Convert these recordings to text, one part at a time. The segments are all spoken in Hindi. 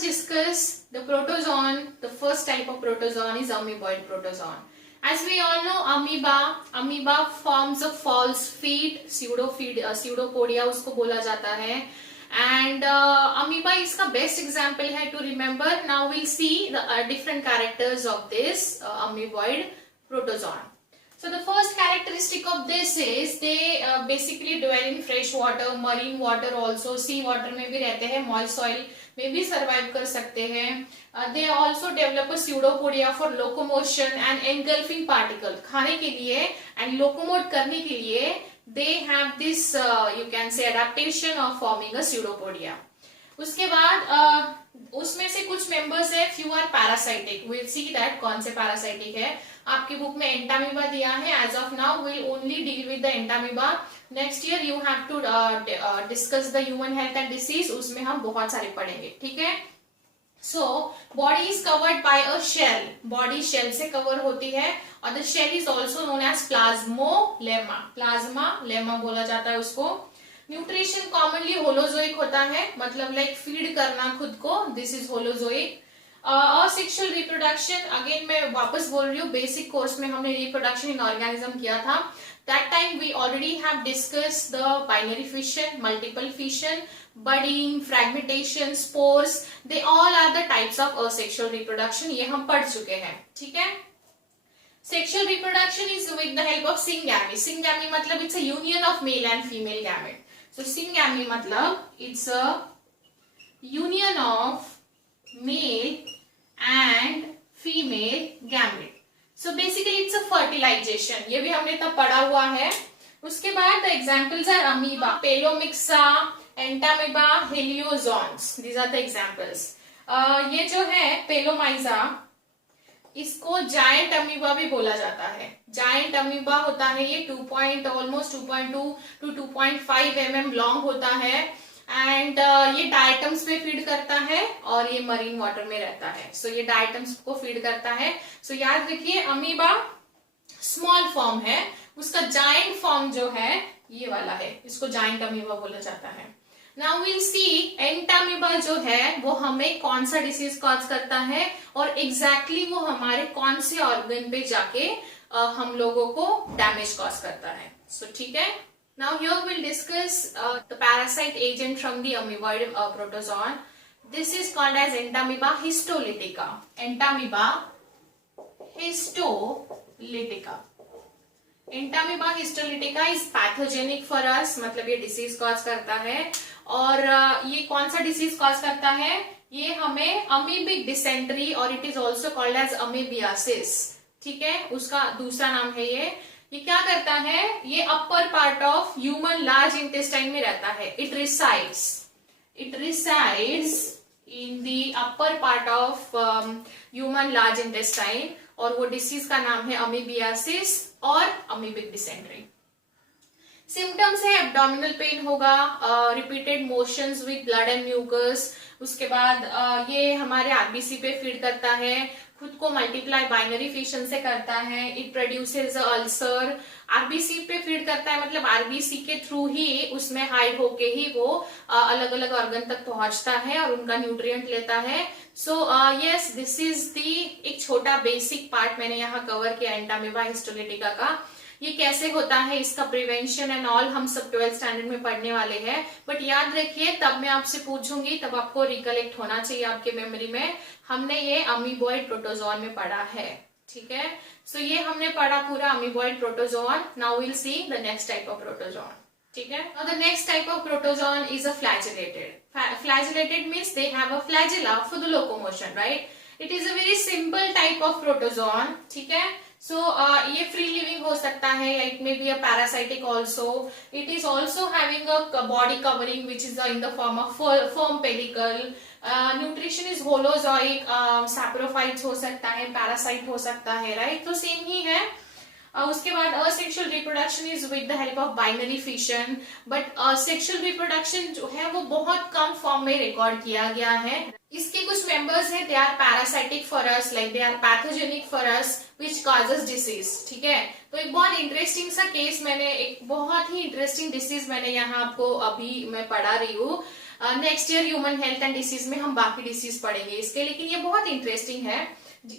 us discuss the protozoan. The first type of protozoan is amoeboid protozoan. As we all know, amoeba forms a false feet, pseudopodia उसको बोला जाता है. And amoeba is the best example है to remember. Now we'll see the different characters of this amoeboid protozoan. So the first characteristic of this is they basically dwell in fresh water, marine water also, sea water में भी रहते हैं, moist soil में भी survive कर सकते हैं. They also develop a pseudopodia for locomotion and engulfing particle. खाने के लिए and locomote करने के लिए they have this you can say adaptation of forming a pseudopodia. उसके बाद उसमें से कुछ मेंबर्स है, few are parasitic. We'll see that कौन से parasitic है. आपकी बुक में एंटामीबा दिया है. As of now we'll only deal with the entamoeba. Next year you have to discuss the human health and disease. उसमें हम बहुत सारे पढ़ेंगे, ठीक है. So body is covered by a shell. Body shell से cover होती है और the shell is also known as plasmolemma. Plasmalemma बोला जाता है उसको. न्यूट्रिशन कॉमनली होलोजोइक होता है, मतलब लाइक फीड करना खुद को. This is holozoic. Asexual reproduction, again मैं वापस बोल रही हूँ, बेसिक कोर्स में हमने रिप्रोडक्शन इन ऑर्गेनिज्म किया था. That time we already have discuss the binary fission, multiple fission, budding, fragmentation, spores. They all are the types of asexual reproduction. ये हम पढ़ चुके हैं, ठीक है. Sexual reproduction is with the help of syngamy. Syngamy मतलब it's a union of male and female gamete. So syngamy मतलब it's a union of male and female gamete. So basically it's a fertilization. ये भी हमने तब पढ़ा हुआ है. उसके बाद the examples are amoeba, pelomyxa, entamoeba, heliozons. These are the examples. ये जो है pelomyxa, इसको जायंट अमीबा भी बोला जाता है. जायंट अमीबा होता है ये ऑलमोस्ट 2.2 to 2.5 mm लॉन्ग होता है. एंड ये डायटम्स पे फीड करता है और ये मरीन वाटर में रहता है. सो ये डायटम्स को फीड करता है. सो याद रखिए अमीबा स्मॉल फॉर्म है, उसका जायंट फॉर्म जो है ये वाला है, इसको जायंट अमीबा बोला जाता है. Now we'll see एंटामीबा जो है वो हमें कौन सा डिसीज कॉज करता है और एग्जैक्टली वो हमारे कौन से ऑर्गन पे जाके हम लोगों को डैमेज कॉज करता है. सो ठीक है. Now here we'll discuss the parasite agent from the amoeboid protozoan. This is called as entamoeba histolytica. Entamoeba histolytica. Entamoeba histolytica is pathogenic for us, मतलब ये डिसीज कॉज करता है. और ये कौन सा डिसीज कॉज करता है? ये हमें अमीबिक डिसेंट्री और it is also called as amoebiasis, ठीक है, उसका दूसरा नाम है ये. ये क्या करता है? ये upper part of human large intestine में रहता है. It resides in the upper part of human large intestine और वो डिसीज का नाम है अमीबियासिस और अमीबिक डिसेंट्री. सिम्टम्स है एब्डोमिनल पेन होगा, repeated motions with blood and mucus. उसके बाद ये हमारे आरबीसी पे फीड करता है, खुद को मल्टीप्लाई बाइनरी फिशन से करता है. It produces ulcer. आरबीसी पे फीड करता है मतलब आरबीसी के थ्रू ही उसमें हाइड होके ही वो अलग अलग ऑर्गन तक पहुंचता है और उनका न्यूट्रिएंट लेता है. So yes, this is the एक छोटा बेसिक पार्ट मैंने यहाँ कवर किया एंटामीबा हिस्टोलिटिका का. ये कैसे होता है, इसका प्रिवेंशन एंड ऑल हम सब 12th स्टैंडर्ड में पढ़ने वाले हैं. बट याद रखिए तब मैं आपसे पूछूंगी तब आपको रिकलेक्ट होना चाहिए आपके मेमोरी में, हमने ये अमीबॉइड प्रोटोजोन में पढ़ा है, ठीक है. सो ये हमने पढ़ा पूरा amoeboid protozoan. Now will see the next type of protozoan, ठीक है. Now the next type of protozoan is a flagellated. Flagellated means they have a flagella for the locomotion, right? It is a very simple type of protozoan, ठीक है. So ये free living हो सकता है, it may be a parasitic also. It is also having a body covering which is in the form of firm pellicle. Nutrition is holozoic. Saprophytes हो सकता है, parasite हो सकता है, right? तो same ही है. उसके बाद asexual reproduction is with the help of binary fission. But sexual reproduction जो है वो बहुत कम फॉर्म में रिकॉर्ड किया गया है. इसके कुछ मेंबर्स हैं, they are parasitic for us, like they are pathogenic for us which causes disease, ठीक है. तो एक बहुत इंटरेस्टिंग सा केस मैंने, एक बहुत ही इंटरेस्टिंग डिसीज मैंने यहाँ आपको अभी मैं पढ़ा रही हूँ. Next year human health and disease में हम बाकी डिसीज पढ़ेंगे इसके, लेकिन ये बहुत इंटरेस्टिंग है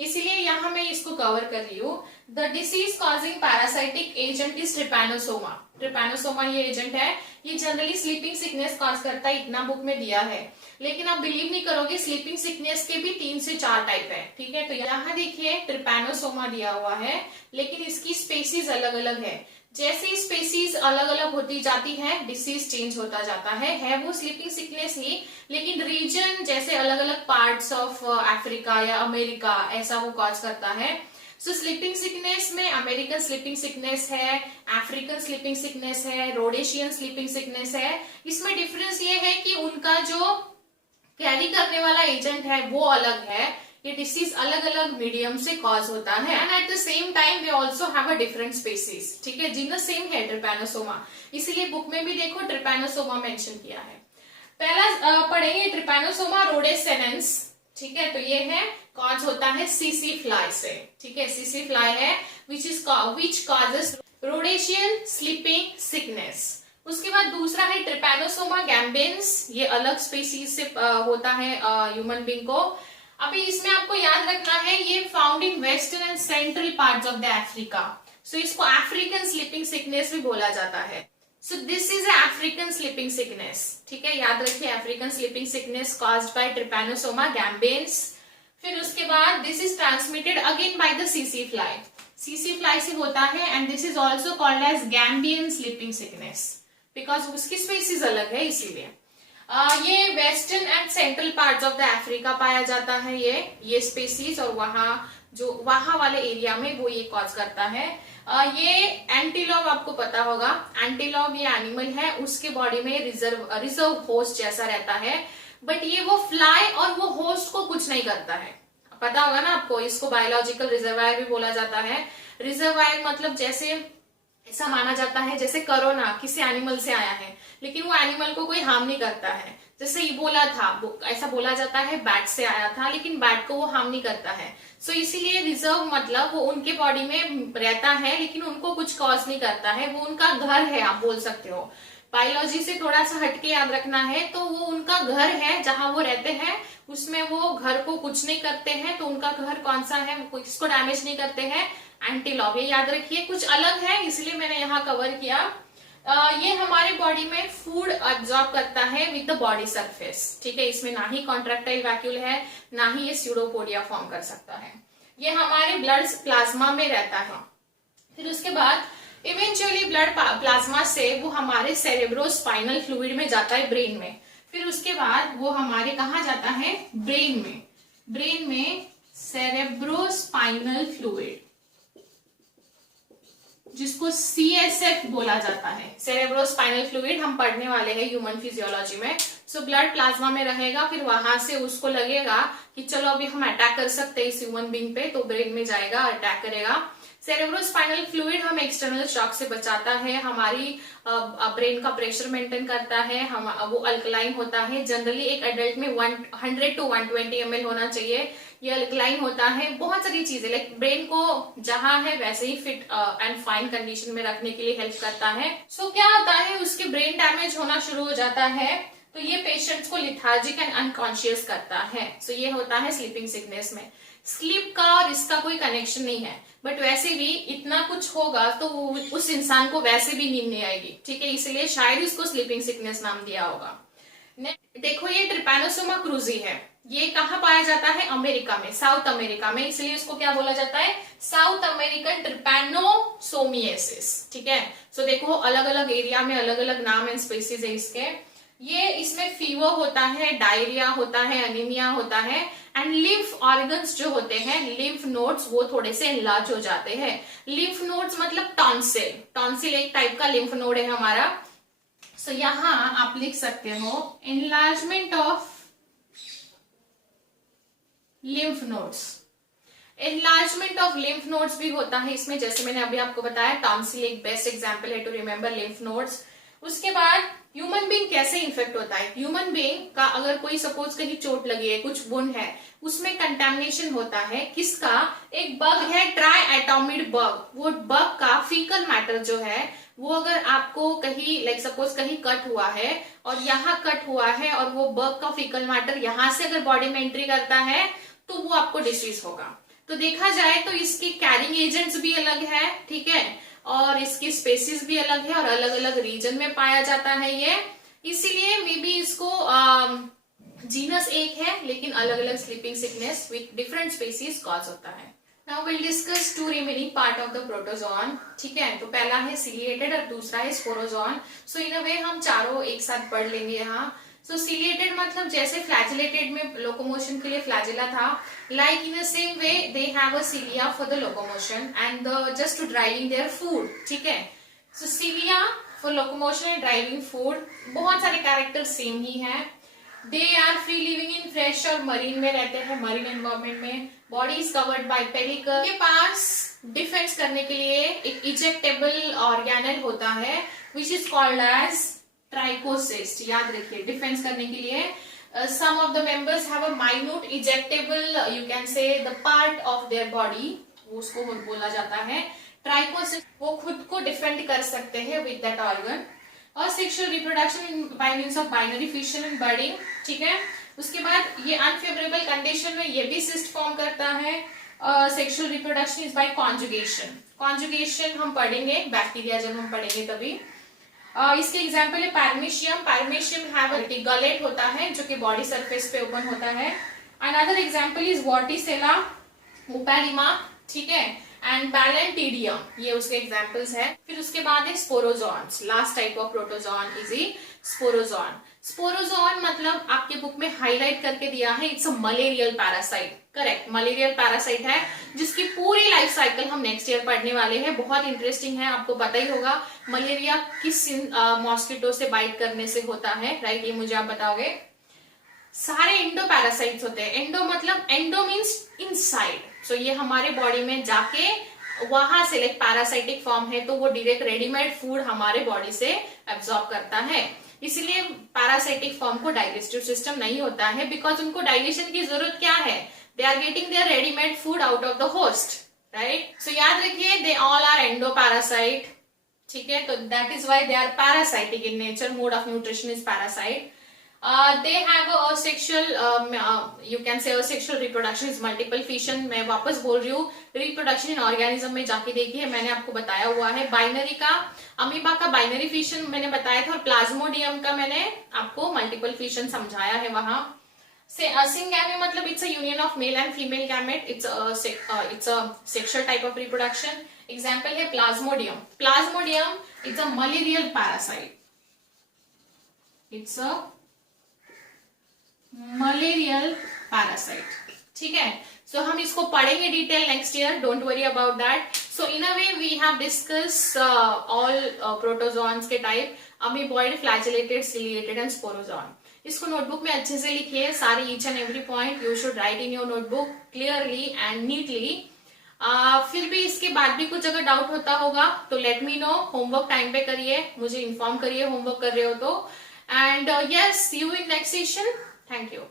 इसीलिए यहाँ मैं इसको कवर कर रही हूँ। The disease causing parasitic agent is Trypanosoma. Trypanosoma ये एजेंट है, ये जनरली स्लीपिंग सिकनेस कॉज करता है, इतना बुक में दिया है। लेकिन आप बिलीव नहीं करोगे, स्लीपिंग सिकनेस के भी 3 से 4 टाइप है, ठीक है। तो यहाँ देखिए ट्रिपैनोसोमा दिया हुआ है, लेकिन इसकी स्पेसीज अलग अलग है। जैसे स्पेसीज अलग अलग होती जाती है, डिसीज चेंज होता जाता है वो स्लीपिंग सिकनेस ही, लेकिन रीजन जैसे अलग अलग पार्ट्स ऑफ अफ्रीका या अमेरिका ऐसा वो कॉज करता है। सो स्लीपिंग सिकनेस में अमेरिकन स्लीपिंग सिकनेस है, अफ्रीकन स्लीपिंग सिकनेस है, रोडेशियन स्लीपिंग सिकनेस है। इसमें डिफरेंस ये है कि उनका जो कैरी करने वाला एजेंट है वो अलग है, ये डिसीज अलग अलग मीडियम से कॉज होता है। And at the same time they also have a different species, ठीक है। जिनका सेम है ट्रिपैनोसोमा, इसीलिए बुक में भी देखो ट्रिपैनोसोमा मेंशन किया है। पहला पढ़ेंगे ट्रिपैनोसोमा रोडेसेनेंस, ठीक है। तो ये है कॉज होता है सीसी फ्लाई से, ठीक है। सीसी फ्लाई है which causes Rhodesian sleeping sickness. उसके बाद दूसरा है ट्रिपैनोसोमा गैम्बियंस, ये अलग स्पेसीज से होता है ह्यूमन बीइंग को। अभी इसमें आपको याद रखना है ये found in western and central parts of the Africa. So इसको अफ्रीकन स्लीपिंग सिकनेस भी बोला जाता है। So this is African sleeping sickness, ठीक है, याद रखिए African sleeping sickness caused by Trypanosoma gambiense. फिर उसके बाद this is transmitted again by the सीसी फ्लाई, सीसी फ्लाई से होता है and this is also called as Gambian sleeping sickness because उसकी स्पीसीज अलग है इसीलिए। ये western and central parts of the Africa पाया जाता है ये स्पीसीज, और वहां वाले एरिया में वो ये कॉज करता है। ये एंटीलॉप आपको पता होगा, एंटीलॉप ये एनिमल है, उसके बॉडी में रिजर्व होस्ट जैसा रहता है, बट ये वो फ्लाई और वो होस्ट को कुछ नहीं करता है। पता होगा ना आपको, इसको बायोलॉजिकल रिजर्वायर भी बोला जाता है। रिजर्वायर मतलब जैसे ऐसा माना जाता है जैसे कोरोना किसी एनिमल से आया है लेकिन वो एनिमल को कोई हार्म नहीं करता है। जैसे इबोला था, ऐसा बोला जाता है बैट से आया था लेकिन बैट को वो हार्म नहीं करता है। सो इसीलिए रिजर्व मतलब वो उनके बॉडी में रहता है लेकिन उनको कुछ कॉज नहीं करता है, वो उनका घर है, आप बोल सकते हो। बायोलॉजी से थोड़ा सा हटके याद रखना है, तो वो उनका घर है जहां वो रहते हैं, उसमें वो घर को कुछ नहीं करते हैं। तो उनका घर कौन सा है, वो किसको डैमेज नहीं करते हैं, एंटीलॉप। ये याद रखिए, कुछ अलग है इसलिए मैंने यहाँ कवर किया। ये हमारे बॉडी में फूड अब्सॉर्ब करता है विद द बॉडी सरफेस, ठीक है। इसमें ना ही कॉन्ट्रैक्टाइल वैक्यूल है, ना ही ये स्यूडोपोडिया फॉर्म कर सकता है। ये हमारे ब्लड प्लाज्मा में रहता है। फिर उसके बाद इवेंचुअली ब्लड प्लाज्मा से वो हमारे सेरेब्रोस्पाइनल फ्लूइड में जाता है, ब्रेन में। फिर उसके बाद वो हमारे कहाँ जाता है, ब्रेन में। ब्रेन में सेरेब्रोस्पाइनल फ्लूइड, जिसको CSF बोला जाता है, सेरेब्रोस्पाइनल फ्लूइड, हम पढ़ने वाले हैं ह्यूमन फिजियोलॉजी में। सो ब्लड प्लाज्मा में रहेगा, फिर वहां से उसको लगेगा कि चलो अभी हम अटैक कर सकते हैं इस ह्यूमन बीइंग पे, तो ब्रेन में जाएगा, अटैक करेगा। सेरेब्रोस्पाइनल फ्लूइड हम एक्सटर्नल शॉक से बचाता है, हमारी ब्रेन का प्रेशर मेंटेन करता है, हम वो अल्कलाइन होता है। जनरली एक एडल्ट में 100 to 120 ml होना चाहिए, ये अल्कलाइन होता है। बहुत सारी चीजें लाइक ब्रेन को जहां है वैसे ही फिट एंड फाइन कंडीशन में रखने के लिए हेल्प करता है। सो क्या होता है, उसके ब्रेन डैमेज होना शुरू हो जाता है, तो ये पेशेंट्स को लिथार्जिक एंड अनकॉन्शियस करता है। सो ये होता है स्लीपिंग सिकनेस में। स्लीप का और इसका कोई कनेक्शन नहीं है, बट वैसे भी इतना कुछ होगा तो उस इंसान को वैसे भी नींद नहीं आएगी, ठीक है, इसलिए शायद इसको स्लीपिंग सिकनेस नाम दिया होगा। देखो ये ट्रिपैनोसोमा क्रूजी है, ये कहाँ पाया जाता है, अमेरिका में, साउथ अमेरिका में, इसलिए इसको क्या बोला जाता है, साउथ अमेरिकन ट्रिपैनोसोमिएसिस, ठीक है। सो देखो अलग अलग एरिया में अलग अलग नाम एंड स्पेसीज है इसके। ये इसमें फीवर होता है, डायरिया होता है, अनीमिया होता है, एंड लिम्फ ऑर्गन्स जो होते हैं, लिम्फ नोड्स, वो थोड़े से एनलार्ज हो जाते हैं। लिम्फ नोड्स मतलब टॉन्सिल, टॉन्सिल एक टाइप का लिम्फ नोड है हमारा। सो यहाँ आप लिख सकते हो enlargement of lymph nodes. Enlargement of lymph nodes भी होता है इसमें, जैसे मैंने अभी आपको बताया टॉन्सिल एक बेस्ट एग्जांपल है टू रिमेम्बर लिम्फ नोड्स। उसके बाद ह्यूमन बीइंग कैसे इन्फेक्ट होता है। ह्यूमन बीइंग का अगर कोई सपोज कहीं चोट लगी है, कुछ वुंड है, उसमें कंटेमिनेशन होता है। किसका? एक बग है, ट्राई एटोमिड बग। वो बग का फीकल मैटर जो है वो अगर आपको कहीं लाइक सपोज कहीं कट हुआ है और यहाँ कट हुआ है और वो बग का फीकल मैटर यहाँ से अगर बॉडी में एंट्री करता है तो वो आपको डिसीज होगा। तो देखा जाए तो इसके कैरिंग एजेंट्स भी अलग है, ठीक है, और इसकी स्पेसिस भी अलग है और अलग अलग रीजन में पाया जाता है ये। इसीलिए मे बी इसको जीनस एक है लेकिन अलग अलग sleeping sickness with different species cause होता है। Now will discuss two remaining part of the protozoan, ठीक है। तो पहला है सिलिएटेड और दूसरा है स्पोरोजोन। सो इन अ वे हम चारों एक साथ पढ़ लेंगे यहाँ। सो सिलिएटेड मतलब जैसे फ्लैजिलेटेड में लोकोमोशन के लिए फ्लैजिला था, like in the same way they have a cilia for the locomotion and just to driving their food, ठीक है। So cilia for locomotion and driving food, बहुत सारे कैरेक्टर सेम ही है। They are free living in fresh और मरीन में रहते हैं, मरीन एनवायरमेंट में। Body is covered by pellicle. के पास डिफेंस करने के लिए एक इजेक्टेबल ऑर्गेनल होता है which is called as trichocyst. याद रखिए, डिफेंस करने के लिए some of the members have a minute ejectable, you can say the part of their body, उसको बोला जाता है ट्राइकोसिस्ट। वो खुद को डिफेंड कर सकते हैं विद दैट ऑर्गन। और sexual reproduction by means of binary fission and budding, ठीक है। उसके बाद ये अनफेवरेबल कंडीशन में ये भी सिस्ट फॉर्म करता है। Sexual reproduction is by conjugation. Conjugation हम पढ़ेंगे बैक्टीरिया जब हम पढ़ेंगे तभी। इसके एग्जाम्पल है पैरमेशियम। पैरमेशियम हैव अ गलेट होता है जो कि बॉडी सरफेस पे ओपन होता है। अनदर एग्जाम्पल इज वॉर्टिसेला, ओपैरिमा, ठीक है, एंड बैलेंटिडियम, ये उसके एग्जाम्पल्स है। फिर उसके बाद है sporozoans. Last type of protozoan is a sporozoan. Sporozoan मतलब आपके बुक में हाईलाइट करके दिया है, it's a malarial parasite. Correct, malarial parasite है जिसकी पूरी लाइफ साइकिल हम नेक्स्ट ईयर पढ़ने वाले हैं। बहुत इंटरेस्टिंग है, आपको पता ही होगा मलेरिया किस मॉस्किटो से बाइट करने से होता है, राइट, ये मुझे आप बताओगे। सारे एंडो पैरासाइट्स होते हैं। एंडो मतलब एंडो मीन्स इनसाइड। सो ये हमारे बॉडी में जाके वहां से लाइक पैरासाइटिक फॉर्म है तो वो डायरेक्ट रेडीमेड फूड हमारे बॉडी से एब्जॉर्ब करता है। इसलिए पैरासाइटिक फॉर्म को डाइजेस्टिव सिस्टम नहीं होता है, बिकॉज उनको डाइजेशन की जरूरत क्या है, they are getting their readymade food out of the host, right. So याद रखिए they all are endo parasite, ठीक है। तो that is why they are parasitic in nature, mode of nutrition is parasite. They have a sexual, you can say a sexual reproduction is multiple fission। मैं वापस बोल रही हूँ, रिप्रोडक्शन इन ऑर्गेनिज्म में जाके देखिए, मैंने आपको बताया हुआ है। बाइनरी का, अमीबा का बाइनरी फिशन मैंने बताया था, और प्लाज्मोडियम का मैंने आपको मल्टीपल फिशन समझाया है वहां से। सिंगैमी मतलब it's a union of male and female gamete, it's a sexual type of reproduction. Example है Plasmodium. Plasmodium it's a malarial parasite, it's a malarial parasite, ठीक है। सो हम इसको पढ़ेंगे detail next year, don't worry about that. So in a way we have discuss all protozoans के type, amoeboid, flagellated, ciliated and sporozoan. इसको नोटबुक में अच्छे से लिखिए, सारे each and every point you should write in your notebook clearly and neatly. फिर भी इसके बाद भी कुछ अगर डाउट होता होगा तो let me know. Homework time पे करिए, मुझे इन्फॉर्म करिए होमवर्क कर रहे हो तो। And yes, see you in next session. Thank you.